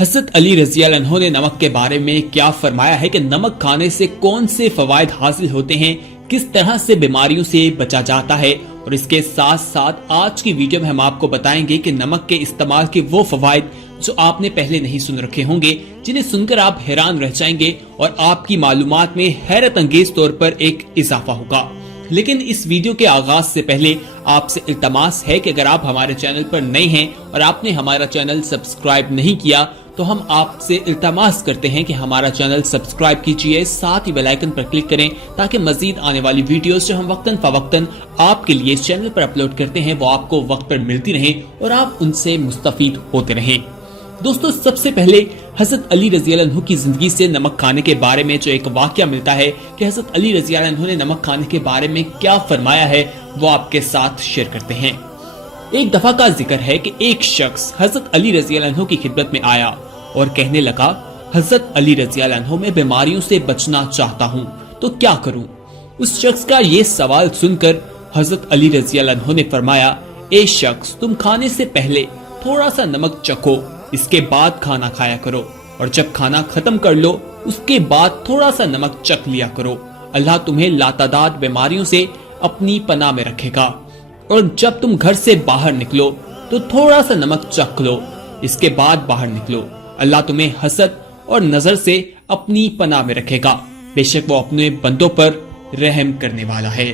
हज़रत अली रज़ी अल्लाह अन्हु ने नमक के बारे में क्या फरमाया है कि नमक खाने से कौन से फवायद हासिल होते हैं, किस तरह से बीमारियों से बचा जाता है। और इसके साथ साथ आज की वीडियो में हम आपको बताएंगे कि नमक के इस्तेमाल के वो फवायद जो आपने पहले नहीं सुन रखे होंगे, जिन्हें सुनकर आप हैरान रह जाएंगे और आपकी मालूमात में हैरत अंगेज तौर पर एक इजाफा होगा। लेकिन इस वीडियो के आगाज से पहले आपसे इल्तमास है कि अगर आप हमारे चैनल पर नए हैं और आपने हमारा चैनल सब्सक्राइब नहीं किया तो हम आपसे इल्तमास करते हैं कि हमारा चैनल सब्सक्राइब कीजिए, साथ ही बेल आइकन पर क्लिक करें ताकि मजीद आने वाली वीडियोस जो हम वक्तन फवक्तन आपके लिए इस चैनल पर अपलोड करते हैं वो आपको वक्त पर मिलती रहे और आप उनसे मुस्तफीद होते रहें। दोस्तों, सबसे पहले हज़रत अली रज़ी अल्लाह अन्हु की जिंदगी से नमक खाने के बारे में जो एक वाकया मिलता है कि हज़रत अली रज़ी अल्लाह अन्हु ने नमक खाने के बारे में क्या फरमाया है वो आपके साथ शेयर करते हैं। एक दफा का जिक्र है कि एक शख्स हज़रत अली रज़ी अल्लाह अन्हु की खिदमत में आया और कहने लगा, हज़रत अली रज़ी अल्लाह अन्हु मैं बीमारियों से बचना चाहता हूँ तो क्या करूँ। उस शख्स का ये सवाल सुनकर हज़रत अली रज़ी अल्लाह अन्हु ने फरमाया, ए शख्स, तुम खाने से पहले थोड़ा सा नमक चखो, इसके बाद खाना खाया करो और जब खाना खत्म कर लो उसके बाद थोड़ा सा नमक चख लिया करो। अल्लाह तुम्हें लातादाद बीमारियों से अपनी पनाह में रखेगा। और जब तुम घर से बाहर निकलो तो थोड़ा सा नमक चख लो, इसके बाद बाहर निकलो। अल्लाह तुम्हें हसद और नजर से अपनी पनाह में रखेगा, बेशक वो अपने बंदों पर रहम करने वाला है।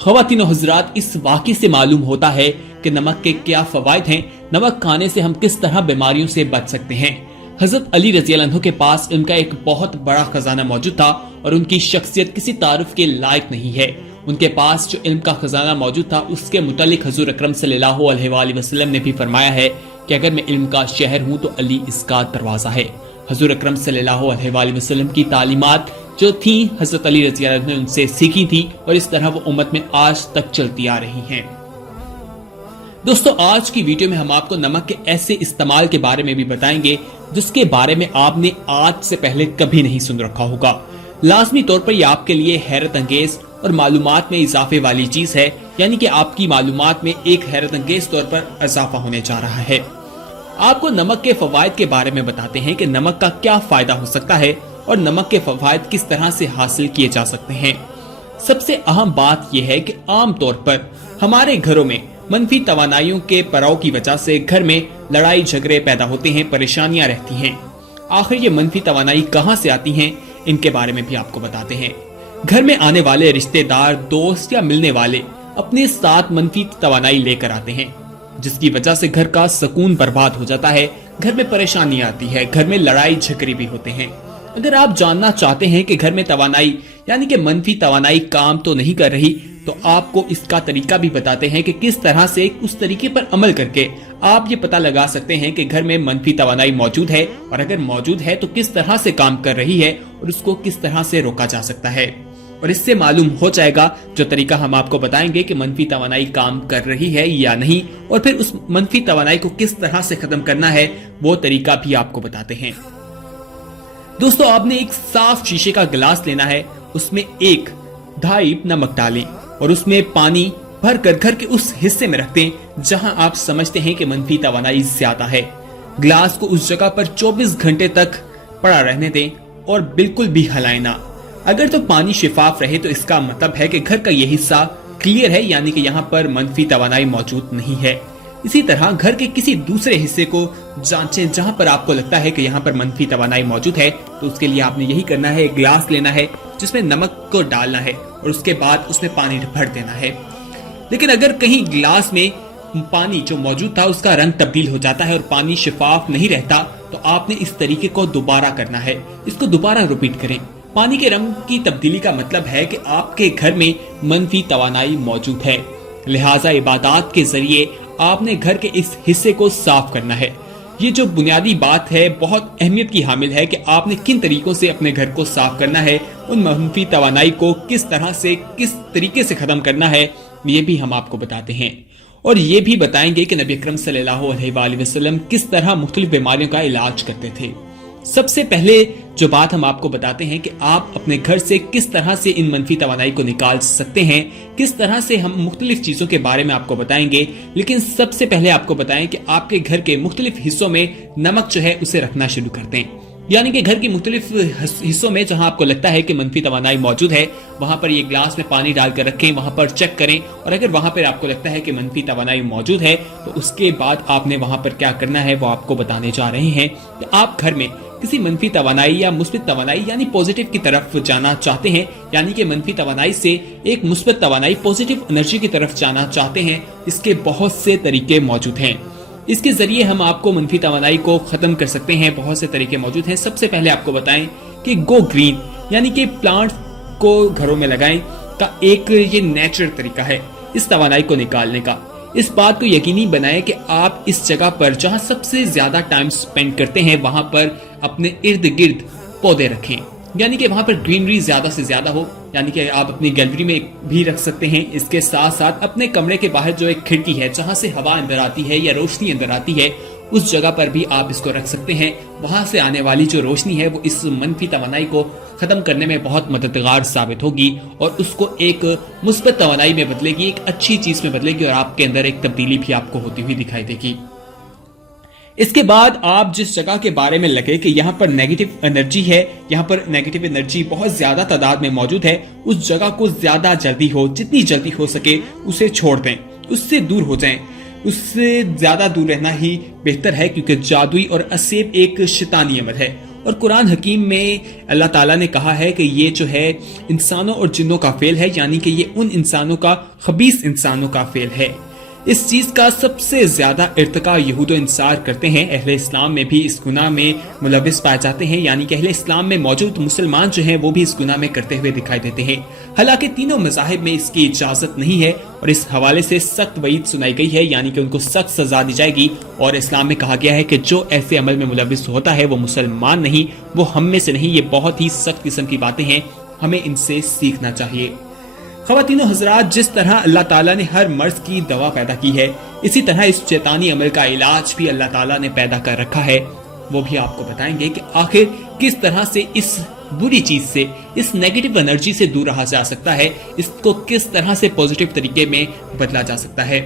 ख़वातीन और हज़रात, इस वाक़े से मालूम होता है कि नमक के क्या फवायद हैं, नमक खाने से हम किस तरह बीमारियों से बच सकते हैं। हज़रत अली रज़ी अल्लाह अन्हु के पास उनका एक बहुत बड़ा खजाना मौजूद था और उनकी शख्सियत किसी तारुफ के लायक नहीं है। उनके पास जो इल्म का खजाना मौजूद था उसके मुतालिक हुज़ूर अकरम सल्लल्लाहु अलैहि वसल्लम ने भी फरमाया है कि अगर मैं इल्म का शहर हूँ तो अली इसका दरवाजा है। हुज़ूर अकरम सल्लल्लाहु अलैहि वसल्लम की तालीमात जो थी हज़रत अली रज़ी अल्लाह अन्हु ने उनसे सीखी थी और इस तरह वो उम्मत में आज तक चलती आ रही हैं। दोस्तों, आज की वीडियो में हम आपको नमक के ऐसे इस्तेमाल के बारे में भी बताएंगे जिसके बारे में आपने आज से पहले कभी नहीं सुन रखा होगा। लाजमी तौर पर यह आपके लिए हैरत अंगेज और मालूमात में इजाफे वाली चीज है, यानी कि आपकी मालूमात में एक हैरत अंगेज तौर पर इजाफा होने जा रहा है। आपको नमक के फवायद के बारे में बताते हैं कि नमक का क्या फायदा हो सकता है और नमक के फवायद किस तरह से हासिल किए जा सकते हैं। सबसे अहम बात यह है कि आम तौर पर हमारे घरों में मनफी तवानाइयों के पड़ाव की वजह से घर में लड़ाई झगड़े पैदा होते हैं, परेशानियां रहती हैं। आखिर ये मनफी तवानाई कहां से आती हैं, इनके बारे में भी आपको बताते हैं। घर में आने वाले रिश्तेदार, दोस्त या मिलने वाले अपने साथ मनफी तवानाई लेकर आते हैं, जिसकी वजह से घर का सुकून बर्बाद हो जाता है, घर में परेशानी आती है, घर में लड़ाई झगड़े भी होते हैं। अगर आप जानना चाहते हैं कि घर में तवानाई यानी कि मनफी तवानाई काम तो नहीं कर रही तो आपको इसका तरीका भी बताते हैं कि किस तरह से उस तरीके पर अमल करके आप ये पता लगा सकते हैं कि घर में मनफी तवानाई मौजूद है और अगर मौजूद है तो किस तरह से काम कर रही है और उसको किस तरह से रोका जा सकता है। और इससे मालूम हो जाएगा जो तरीका हम आपको बताएंगे कि मनफी तवानाई काम कर रही है या नहीं, और फिर उस मनफी तवानाई को किस तरह से खत्म करना है वो तरीका भी आपको बताते हैं। दोस्तों, आपने एक साफ शीशे का गिलास लेना है, उसमें एक ढाई नमक डालें और उसमें पानी भर कर घर के उस हिस्से में रख दें जहां आप समझते हैं कि मनफी तवानाई ज्यादा है। गिलास को उस जगह पर 24 घंटे तक पड़ा रहने दें और बिल्कुल भी हिलाएं ना। अगर तो पानी शिफाफ रहे तो इसका मतलब है कि घर का यह हिस्सा क्लियर है, यानी कि यहाँ पर मनफी तवानाई मौजूद नहीं है। इसी तरह घर के किसी दूसरे हिस्से को जांचें जहां पर आपको लगता है कि यहाँ पर मनफी तवानाई मौजूद है, तो उसके लिए आपने यही करना है, एक गिलास लेना है जिसमें नमक को डालना है और उसके बाद उसमें पानी भर देना है। लेकिन अगर कहीं गिलास में पानी जो मौजूद था उसका रंग तब्दील हो जाता है और पानी शिफाफ नहीं रहता तो आपने इस तरीके को दोबारा करना है, इसको दोबारा रिपीट करें। पानी के रंग की तब्दीली का मतलब है कि आपके घर में मनफी तवानाई मौजूद है, लिहाजा इबादत के जरिए आपने घर के इस हिस्से को साफ करना है। ये जो बुनियादी बात है बहुत अहमियत की हामिल है कि आपने किन तरीकों से अपने घर को साफ करना है, उन मनफी तवानाई को किस तरह से किस तरीके से खत्म करना है, ये भी हम आपको बताते हैं। और ये भी बताएंगे कि नबी अकरम सल्लल्लाहु अलैहि वसल्लम किस तरह मुख्तलिफ बीमारियों का इलाज करते थे। سب سے پہلے جو بات ہم آپ کو بتاتے ہیں کہ آپ اپنے گھر سے کس طرح سے ان منفی توانائی کو نکال سکتے ہیں، کس طرح سے ہم مختلف چیزوں کے بارے میں آپ کو بتائیں گے، لیکن سب سے پہلے آپ کو بتائیں کہ آپ کے گھر کے مختلف حصوں میں نمک جو ہے اسے رکھنا شروع کر دیں۔ یعنی کہ گھر کی مختلف حصوں میں جہاں آپ کو لگتا ہے کہ منفی توانائی موجود ہے، وہاں پر یہ گلاس میں پانی ڈال کر رکھیں، وہاں پر چیک کریں، اور اگر وہاں پر آپ کو لگتا ہے کہ منفی توانائی موجود ہے تو اس کے بعد آپ نے وہاں پر کیا کرنا ہے وہ آپ کو بتانے جا رہے ہیں کہ آپ گھر میں کسی منفی توانائی یا مثبت توانائی یعنی پوزیٹیو کی طرف جانا چاہتے ہیں، یعنی کہ منفی توانائی سے ایک مثبت توانائی پوزیٹیو انرجی کی طرف جانا چاہتے ہیں۔ اس کے بہت سے طریقے موجود ہیں، اس کے ذریعے ہم آپ کو منفی توانائی کو ختم کر سکتے ہیں۔ بہت سے طریقے موجود ہیں۔ سب سے پہلے آپ کو بتائیں کہ گو گرین یعنی کہ پلانٹس کو گھروں میں لگائیں کا ایک یہ نیچرل طریقہ ہے اس توانائی کو نکالنے کا۔ اس بات کو یقینی بنائیں کہ آپ اس جگہ پر جہاں سب سے زیادہ ٹائم سپینڈ کرتے ہیں وہاں پر اپنے ارد گرد پودے رکھیں، یعنی کہ وہاں پر گرینری زیادہ سے زیادہ ہو، یعنی کہ آپ اپنی گیلری میں بھی رکھ سکتے ہیں۔ اس کے ساتھ ساتھ اپنے کمرے کے باہر جو ایک کھڑکی ہے جہاں سے ہوا اندر آتی ہے یا روشنی اندر آتی ہے اس جگہ پر بھی آپ اس کو رکھ سکتے ہیں۔ وہاں سے آنے والی جو روشنی ہے وہ اس منفی توانائی کو ختم کرنے میں بہت مددگار ثابت ہوگی اور اس کو ایک مثبت توانائی میں بدلے گی، ایک اچھی چیز میں بدلے گی، اور آپ کے اندر ایک تبدیلی بھی آپ کو ہوتی ہوئی دکھائی دے گی۔ اس کے بعد آپ جس جگہ کے بارے میں لگے کہ یہاں پر نیگیٹو انرجی ہے، یہاں پر نیگیٹو انرجی بہت زیادہ تعداد میں موجود ہے، اس جگہ کو زیادہ جلدی ہو جتنی جلدی ہو سکے اسے چھوڑ دیں، اس سے دور ہو جائیں۔ اس سے زیادہ دور رہنا ہی بہتر ہے، کیونکہ جادوئی اور اسیب ایک شیطانی عمل ہے، اور قرآن حکیم میں اللہ تعالیٰ نے کہا ہے کہ یہ جو ہے انسانوں اور جنوں کا فعل ہے، یعنی کہ یہ ان انسانوں کا، خبیث انسانوں کا فعل ہے۔ اس چیز کا سب سے زیادہ ارتقا یہود و انصار کرتے ہیں۔ اہل اسلام میں بھی اس گناہ میں ملوث پائے جاتے ہیں، یعنی کہ اہل اسلام میں موجود مسلمان جو ہیں وہ بھی اس گناہ میں کرتے ہوئے دکھائی دیتے ہیں۔ حالانکہ تینوں مذاہب میں اس کی اجازت نہیں ہے اور اس حوالے سے سخت وعید سنائی گئی ہے، یعنی کہ ان کو سخت سزا دی جائے گی، اور اسلام میں کہا گیا ہے کہ جو ایسے عمل میں ملوث ہوتا ہے وہ مسلمان نہیں، وہ ہم میں سے نہیں۔ یہ بہت ہی سخت قسم کی باتیں ہیں، ہمیں ان سے سیکھنا چاہیے۔ خواتین و حضرات، جس طرح اللہ تعالیٰ نے ہر مرض کی دوا پیدا کی ہے، اسی طرح اس شیطانی عمل کا علاج بھی اللہ تعالیٰ نے پیدا کر رکھا ہے۔ وہ بھی آپ کو بتائیں گے کہ آخر کس طرح سے اس بری چیز سے، اس نیگیٹو انرجی سے دور رہا جا سکتا ہے، اس کو کس طرح سے پوزیٹیو طریقے میں بدلا جا سکتا ہے۔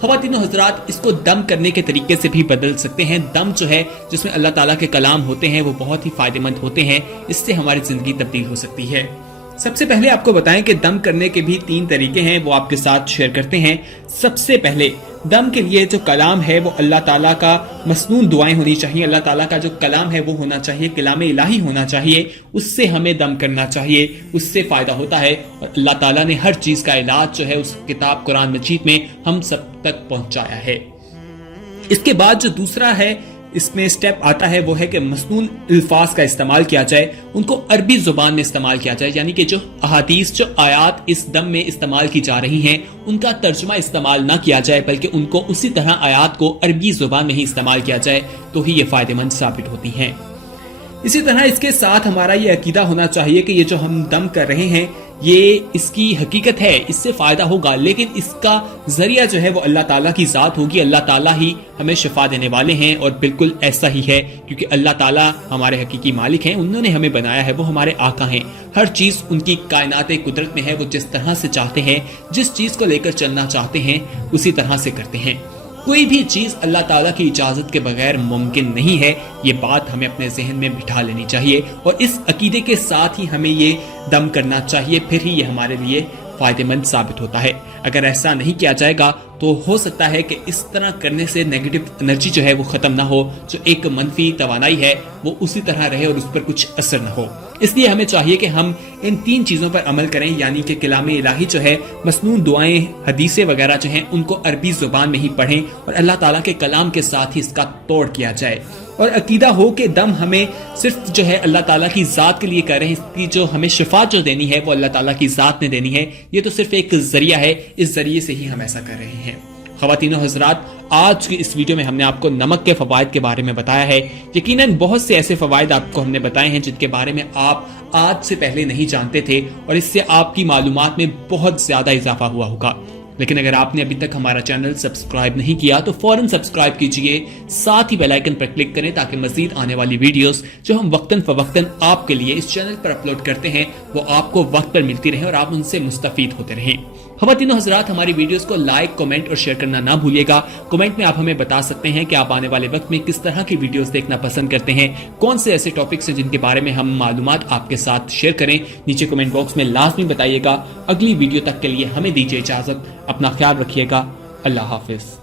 خواتین و حضرات، اس کو دم کرنے کے طریقے سے بھی بدل سکتے ہیں۔ دم جو ہے جس میں اللہ تعالیٰ کے کلام ہوتے ہیں وہ بہت ہی فائدہ مند ہوتے ہیں، اس سے ہماری زندگی تبدیل ہو سکتی ہے۔ سب سے پہلے آپ کو بتائیں کہ دم کرنے کے بھی 3 طریقے ہیں، وہ آپ کے ساتھ شیئر کرتے ہیں۔ سب سے پہلے دم کے لیے جو کلام ہے وہ اللہ تعالیٰ کا مسنون دعائیں ہونی چاہیے، اللہ تعالیٰ کا جو کلام ہے وہ ہونا چاہیے، کلام الہی ہونا چاہیے، اس سے ہمیں دم کرنا چاہیے، اس سے فائدہ ہوتا ہے، اور اللہ تعالیٰ نے ہر چیز کا علاج جو ہے اس کتاب قرآن مجید میں ہم سب تک پہنچایا ہے۔ اس کے بعد جو دوسرا ہے اس میں سٹیپ آتا ہے وہ ہے کہ مسنون الفاظ کا استعمال کیا جائے، ان کو عربی زبان میں استعمال کیا جائے، یعنی کہ جو احادیث، جو آیات اس دم میں استعمال کی جا رہی ہیں ان کا ترجمہ استعمال نہ کیا جائے، بلکہ ان کو اسی طرح آیات کو عربی زبان میں ہی استعمال کیا جائے، تو ہی یہ فائدہ مند ثابت ہوتی ہیں۔ اسی طرح اس کے ساتھ ہمارا یہ عقیدہ ہونا چاہیے کہ یہ جو ہم دم کر رہے ہیں یہ اس کی حقیقت ہے، اس سے فائدہ ہوگا، لیکن اس کا ذریعہ جو ہے وہ اللہ تعالیٰ کی ذات ہوگی، اللہ تعالیٰ ہی ہمیں شفا دینے والے ہیں، اور بالکل ایسا ہی ہے، کیونکہ اللہ تعالیٰ ہمارے حقیقی مالک ہیں، انہوں نے ہمیں بنایا ہے، وہ ہمارے آقا ہیں، ہر چیز ان کی کائنات قدرت میں ہے، وہ جس طرح سے چاہتے ہیں، جس چیز کو لے کر چلنا چاہتے ہیں اسی طرح سے کرتے ہیں۔ کوئی بھی چیز اللہ تعالیٰ کی اجازت کے بغیر ممکن نہیں ہے، یہ بات ہمیں اپنے ذہن میں بٹھا لینی چاہیے، اور اس عقیدے کے ساتھ ہی ہمیں یہ دم کرنا چاہیے، پھر ہی یہ ہمارے لیے فائدہ مند ثابت ہوتا ہے۔ اگر ایسا نہیں کیا جائے گا تو ہو سکتا ہے کہ اس طرح کرنے سے نیگیٹو انرجی جو ہے وہ ختم نہ ہو، جو ایک منفی توانائی ہے وہ اسی طرح رہے اور اس پر کچھ اثر نہ ہو۔ اس لیے ہمیں چاہیے کہ ہم ان 3 چیزوں پر عمل کریں، یعنی کہ کلام الہی جو ہے، مسنون دعائیں، حدیثیں وغیرہ جو ہیں ان کو عربی زبان میں ہی پڑھیں، اور اللہ تعالیٰ کے کلام کے ساتھ ہی اس کا توڑ کیا جائے، اور عقیدہ ہو کہ دم ہمیں صرف جو ہے اللہ تعالیٰ کی ذات کے لیے کر رہے ہیں، اس کی جو ہمیں شفا جو دینی ہے وہ اللہ تعالیٰ کی ذات نے دینی ہے، یہ تو صرف ایک ذریعہ ہے، اس ذریعے سے ہی ہم ایسا کر رہے ہیں۔ خواتین و حضرات، آج کی اس ویڈیو میں ہم نے آپ کو نمک کے فوائد کے بارے میں بتایا ہے۔ یقیناً بہت سے ایسے فوائد آپ کو ہم نے بتائے ہیں جن کے بارے میں آپ آج سے پہلے نہیں جانتے تھے، اور اس سے آپ کی معلومات میں بہت زیادہ اضافہ ہوا ہوگا۔ लेकिन अगर आपने अभी तक हमारा चैनल सब्सक्राइब नहीं किया तो फौरन सब्सक्राइब कीजिए, साथ ही बेल आइकन पर क्लिक करें ताकि मजीद आने वाली वीडियोस जो हम वक्तन फवक्तन आपके लिए इस चैनल पर अपलोड करते हैं वो आपको वक्त पर मिलती रहे और आप उनसे मुस्तफीद होते रहें। ख़वातीन हज़रात, हमारी वीडियोस को लाइक, कमेंट और शेयर करना ना भूलिएगा। कमेंट में आप हमें बता सकते हैं कि आप आने वाले वक्त में किस तरह की वीडियोस देखना पसंद करते हैं, कौन से ऐसे टॉपिक्स हैं जिनके बारे में हम मालूमात आपके साथ शेयर करें। नीचे कमेंट बॉक्स में लाजमी बताइएगा। अगली वीडियो तक के लिए हमें दीजिए इजाजत। अपना ख्याल रखिएगा। अल्लाह हाफिज।